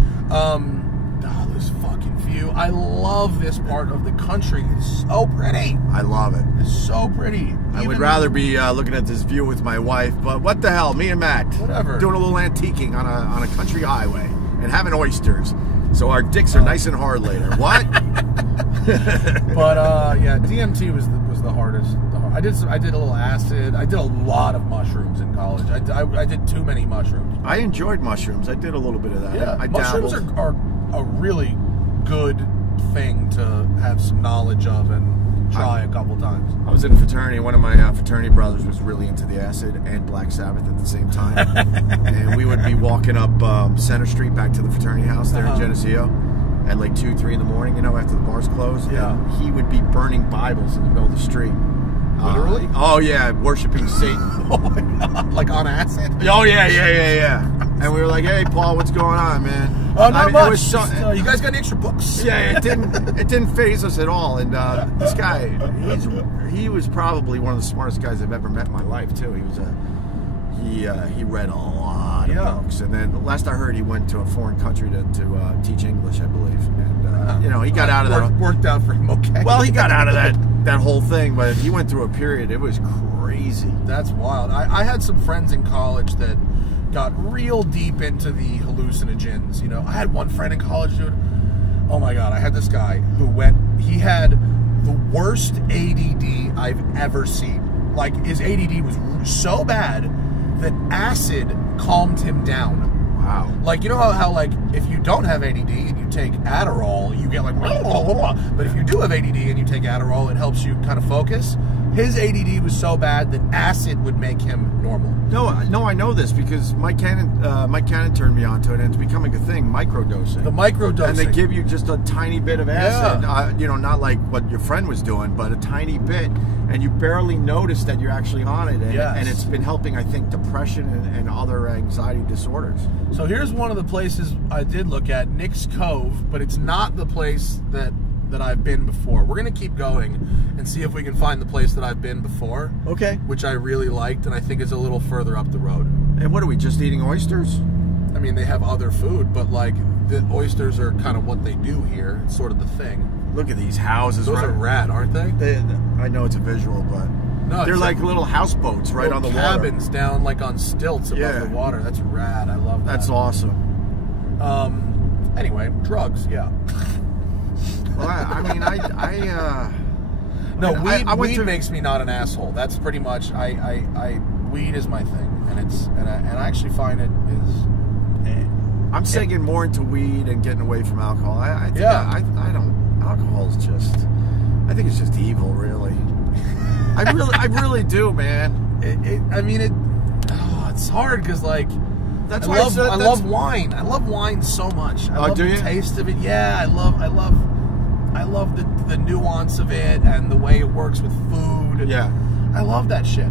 This fucking view. I love this part of the country. It's so pretty. I love it. It's so pretty. I would rather be looking at this view with my wife, but what the hell, me and Matt. Whatever. Doing a little antiquing on a country highway and having oysters. So our dicks are nice and hard later. What? But yeah, DMT was the hardest. I did a little acid. I did a lot of mushrooms in college. I did too many mushrooms. I enjoyed mushrooms. I did a little bit of that. Yeah, I mushrooms are a really good thing to have some knowledge of and try a couple times. I was in a fraternity. One of my fraternity brothers was really into the acid and Black Sabbath at the same time. And we would be walking up Center Street back to the fraternity house there in Geneseo at like 2, 3 in the morning, you know, after the bars closed. Yeah. And he would be burning Bibles in the middle of the street. Literally? Oh, yeah, worshiping Satan. Oh, my God. Like on acid? Oh, yeah. And we were like, hey, Paul, what's going on, man? Oh, not much. It was so, you guys got any extra books? Yeah, it didn't faze us at all. And this guy, he was probably one of the smartest guys I've ever met in my life, too. He read a lot of books. And then last I heard, he went to a foreign country to teach English, I believe. And, you know, he got out of that. Worked out for him, okay. Well, he got out of that whole thing, but he went through a period. It was crazy. That's wild. I had some friends in college that got real deep into the hallucinogens. You know, I had one friend in college, dude. Oh my God, I had this guy who he had the worst ADD I've ever seen. Like, his ADD was so bad that acid calmed him down. Wow. Like, you know how like, if you don't have ADD and you take Adderall, you get like, blah, blah, blah, blah. But if you do have ADD and you take Adderall, it helps you kind of focus. His ADD was so bad that acid would make him normal. No, I know this because Mike Cannon turned me on to it, and it's becoming a thing, microdosing. The microdosing. And they give you just a tiny bit of acid, you know, not like what your friend was doing, but a tiny bit, and you barely notice that you're actually on it, and it's been helping, I think, depression and other anxiety disorders. So here's one of the places I did look at, Nick's Cove, but it's not the place that I've been before. We're going to keep going and see if we can find the place that I've been before. Okay. Which I really liked, and I think is a little further up the road. And what are we, just eating oysters? I mean, they have other food, but like, the oysters are kind of what they do here. It's sort of the thing. Look at these houses. Those are rad, aren't they? I know it's a visual, but no, they're like little houseboats right on the water. Cabins down like on stilts above the water. That's rad. I love that. That's awesome. Anyway, drugs, yeah. Well, I mean, weed makes me not an asshole. That's pretty much, weed is my thing, and I actually find it is. I'm saying more into weed and getting away from alcohol. I don't. Alcohol's just. I think it's just evil, really. I really do, man. It's hard because like. That's I love wine. I love wine so much. I love the taste of it. Yeah, I love the nuance of it and the way it works with food. Yeah. I love that shit.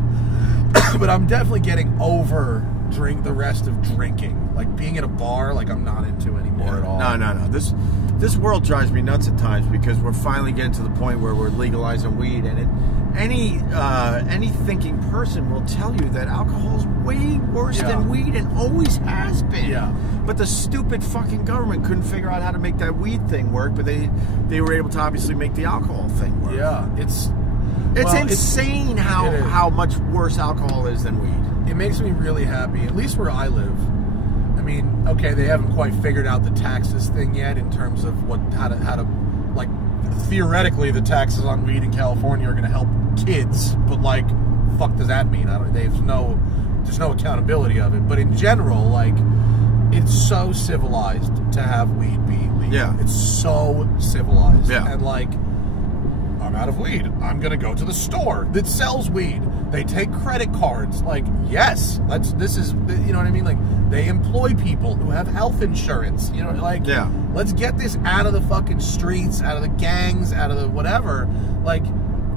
But I'm definitely getting over the rest of drinking. Like being at a bar, like I'm not into anymore at all. No. This world drives me nuts at times because we're finally getting to the point where we're legalizing weed, and any thinking person will tell you that alcohol is way worse than weed and always has been. Yeah. But the stupid fucking government couldn't figure out how to make that weed thing work, but they were able to obviously make the alcohol thing work. Yeah, it's insane how much worse alcohol is than weed. It makes me really happy, at least where I live. I mean, okay, they haven't quite figured out the taxes thing yet in terms of how to like, theoretically the taxes on weed in California are going to help kids, but like, fuck does that mean? There's no accountability of it. But in general, like, it's so civilized to have weed be legal. Yeah. It's so civilized. Yeah. And like, I'm out of weed. I'm going to go to the store that sells weed. They take credit cards. Like, yes, this is, you know what I mean? Like, they employ people who have health insurance. You know, like, let's get this out of the fucking streets, out of the gangs, out of the whatever. Like,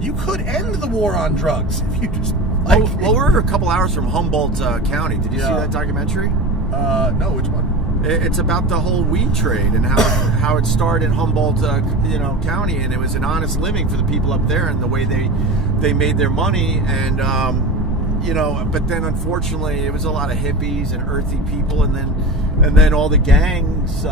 you could end the war on drugs if you just, like... Well, we're a couple hours from Humboldt County. Did you see that documentary? No, which one? It's about the whole weed trade and how it started in Humboldt, County, and it was an honest living for the people up there and the way they made their money, and but then unfortunately it was a lot of hippies and earthy people, and then all the gangs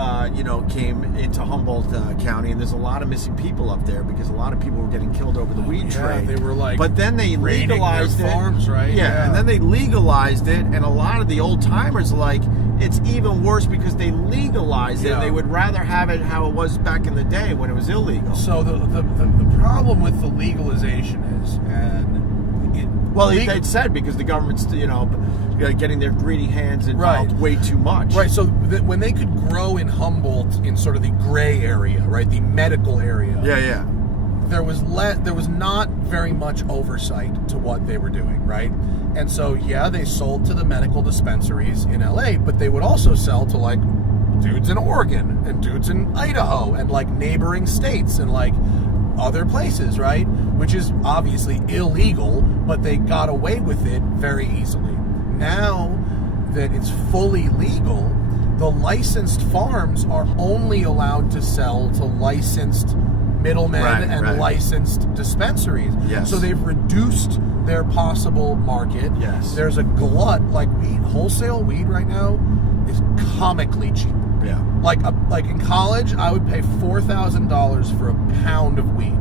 came into Humboldt County, and there's a lot of missing people up there because a lot of people were getting killed over the weed trade. They were like, but then they legalized their farms, right? Yeah, and then they legalized it, and a lot of the old timers like, it's even worse because they legalized it. They would rather have it how it was back in the day when it was illegal. So the problem with the legalization is, they'd said because the government's getting their greedy hands involved way too much. Right. So when they could grow in Humboldt in sort of the gray area, right, the medical area. Yeah. There was not very much oversight to what they were doing, right? And so, they sold to the medical dispensaries in LA, but they would also sell to, like, dudes in Oregon and dudes in Idaho and, like, neighboring states and, like, other places, right? Which is obviously illegal, but they got away with it very easily. Now that it's fully legal, the licensed farms are only allowed to sell to licensed middlemen and licensed dispensaries. Yes. So they've reduced their possible market. Yes. There's a glut, like weed, wholesale weed right now is comically cheap. Yeah. Like in college, I would pay $4,000 for a pound of weed.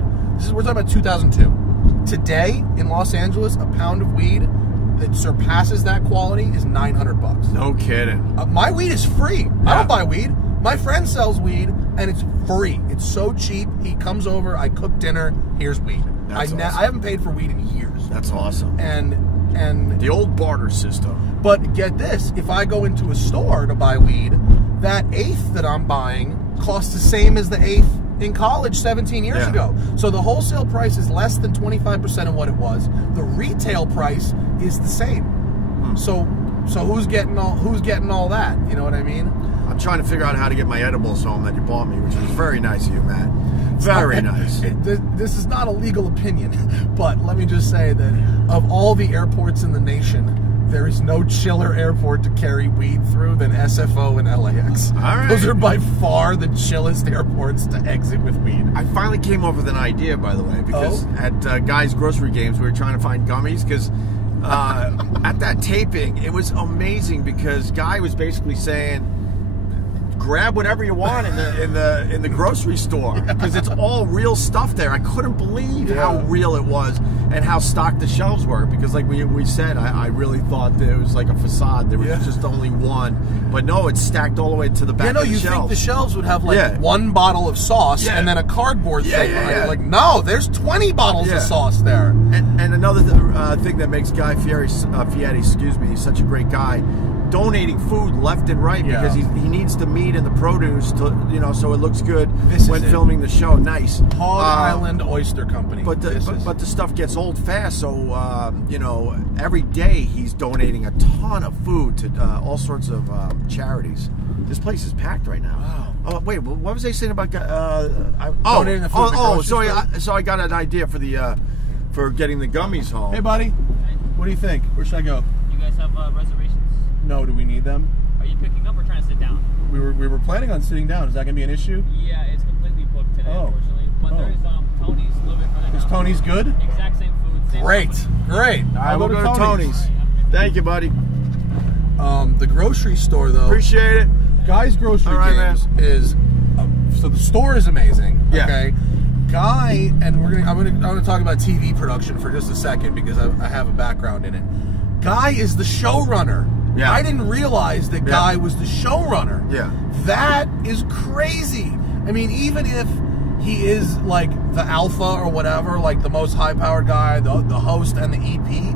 We're talking about 2002. Today in Los Angeles, a pound of weed that surpasses that quality is $900. No kidding. My weed is free. I don't buy weed. My friend sells weed, and it's free. It's so cheap. He comes over, I cook dinner, here's weed. I haven't paid for weed in years. That's awesome. And the old barter system. But get this, if I go into a store to buy weed, that eighth that I'm buying costs the same as the eighth in college 17 years ago. So the wholesale price is less than 25% of what it was. The retail price is the same. So who's getting all that? You know what I mean? I'm trying to figure out how to get my edibles home that you bought me, which was very nice of you, Matt. Very nice. This is not a legal opinion, but let me just say that of all the airports in the nation, there is no chiller airport to carry weed through than SFO and LAX. All right. Those are by far the chillest airports to exit with weed. I finally came up with an idea, by the way, because at Guy's grocery games, we were trying to find gummies, because at that taping, it was amazing, because Guy was basically saying, grab whatever you want in the grocery store, because it's all real stuff there. I couldn't believe how real it was and how stocked the shelves were, because like we said, I really thought that it was like a facade. There was just only one, but no, it's stacked all the way to the back of the you shelves. Think the shelves would have like one bottle of sauce and then a cardboard thing behind it. Like, no, there's 20 bottles of sauce there. And another thing that makes Guy Fieri, he's such a great guy, donating food left and right, because he needs the meat and the produce to, so it looks good when filming the show. Nice. Hog Island Oyster Company. But the stuff gets old fast, so every day he's donating a ton of food to all sorts of charities. This place is packed right now. Wow. Oh wait, what was they saying about donating the food? So I got an idea for getting the gummies home. Hey, buddy. What do you think? Where should I go? You guys have reservations? No, do we need them? Are you picking up or trying to sit down? We were planning on sitting down. Is that going to be an issue? Yeah, it's completely booked today, unfortunately. But there's Tony's a little bit further down. Is Tony's good? Exact same food. Same Great. company. Great. All right, we'll go to Tony's. Thank you, buddy. The grocery store, though. Appreciate it. Guy's Grocery Games man. is so the store is amazing. Yeah. Okay. Guy, and I'm gonna talk about TV production for just a second because I have a background in it. Guy is the showrunner. Yeah. I didn't realize that Guy was the showrunner. Yeah. That is crazy. I mean, even if he is like the alpha or whatever, like the most high-powered guy, the host and the EP,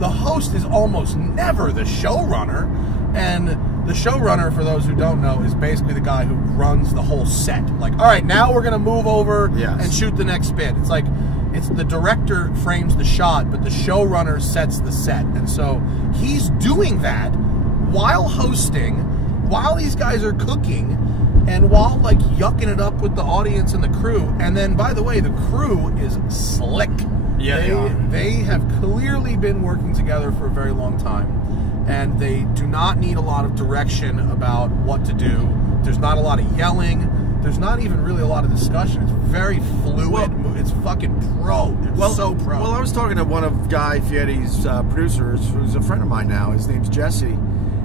the host is almost never the showrunner. And the showrunner, for those who don't know, is basically the guy who runs the whole set. Like, all right, now we're going to move over and shoot the next bit. It's like, it's the director frames the shot, but the showrunner sets the set. And so he's doing that while hosting, while these guys are cooking, and while, like, yucking it up with the audience and the crew. And then, by the way, the crew is slick. Yeah, they have clearly been working together for a very long time. And they do not need a lot of direction about what to do. There's not a lot of yelling. There's not even really a lot of discussion. It's very fluid. It's fucking pro. It's so pro. Well, I was talking to one of Guy Fieri's producers, who's a friend of mine now. His name's Jesse.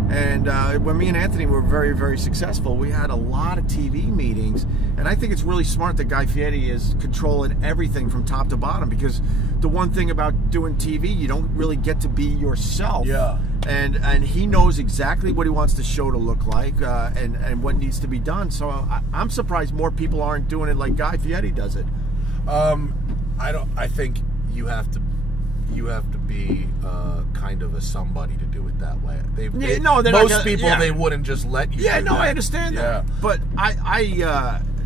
And when me and Anthony were very, very successful, we had a lot of TV meetings. And I think it's really smart that Guy Fieri is controlling everything from top to bottom, because the one thing about doing TV, you don't really get to be yourself. Yeah. And he knows exactly what he wants the show to look like and what needs to be done. So I'm surprised more people aren't doing it like Guy Fieri does it. I think you have to be kind of a somebody to do it that way. Most people they wouldn't just let you. Yeah, do no, that. I understand that. But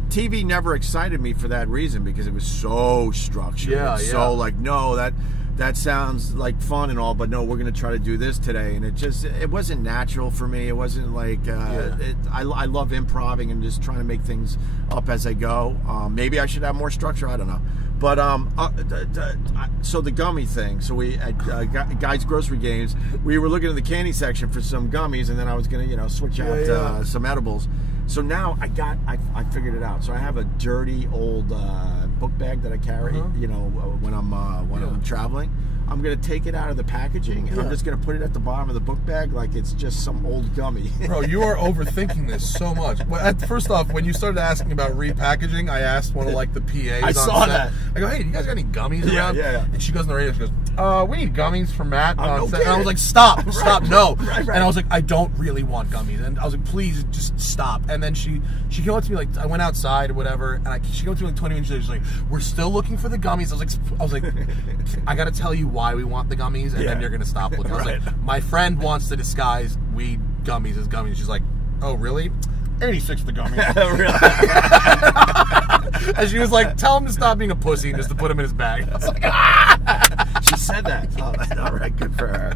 TV never excited me for that reason, because it was so structured. So like, no, that sounds like fun and all, but no, we're going to try to do this today. And it wasn't natural for me. It wasn't like, I love improvising and just trying to make things up as I go. Maybe I should have more structure. I don't know. But, so the gummy thing. So we, at Guy's Grocery Games, we were looking at the candy section for some gummies, and then I was going to, switch out some edibles. So now I figured it out. So I have a dirty old book bag that I carry, when I'm traveling. I'm going to take it out of the packaging, and I'm just going to put it at the bottom of the book bag like it's just some old gummy. Bro, you are overthinking this so much. Well, first off, when you started asking about repackaging, I asked one of like the PAs I saw that. I go, hey, do you guys got any gummies around? Yeah. And she goes on the radio, she goes, we need gummies for Matt. No And I was like, stop, no. Right. And I was like, I don't really want gummies. And I was like, please just stop. And then she came up to me, like, I went outside or whatever, and she came up to me like 20 minutes later, she's like, we're still looking for the gummies. I was like, I got to tell you why we want the gummies, and then you're going to stop looking. I was like, my friend wants to disguise weed gummies as gummies. She's like, oh, really? 86 the gummies. And she was like, tell him to stop being a pussy and just to put him in his bag. I was like, She said that. Oh, all right, good for her.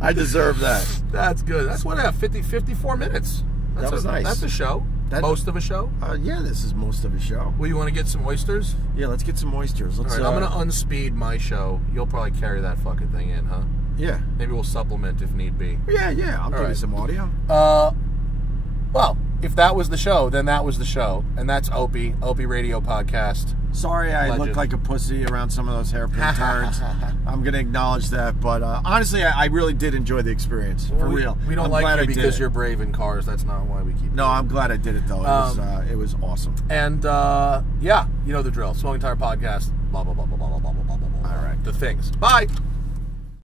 I deserve that. That's good. That's what I have, 54 minutes. That was nice. That's a show. Most of a show? Yeah, this is most of a show. Well, you want to get some oysters? Yeah, let's get some oysters. All right, I'm going to unspeed my show. You'll probably carry that fucking thing in, huh? Yeah. Maybe we'll supplement if need be. Yeah. I'll give you some audio. Well, if that was the show, then that was the show. And that's Opie Radio Podcast. Sorry I look like a pussy around some of those hairpin turns. I'm going to acknowledge that. But honestly, I really did enjoy the experience. For real. We don't like you because you're brave in cars. That's not why we keep No, I'm glad I did it, though. It was awesome. And, yeah, you know the drill. Smoking Tire Podcast. Blah, blah, blah, blah, blah, blah, blah, blah, blah, blah. All right. The things. Bye.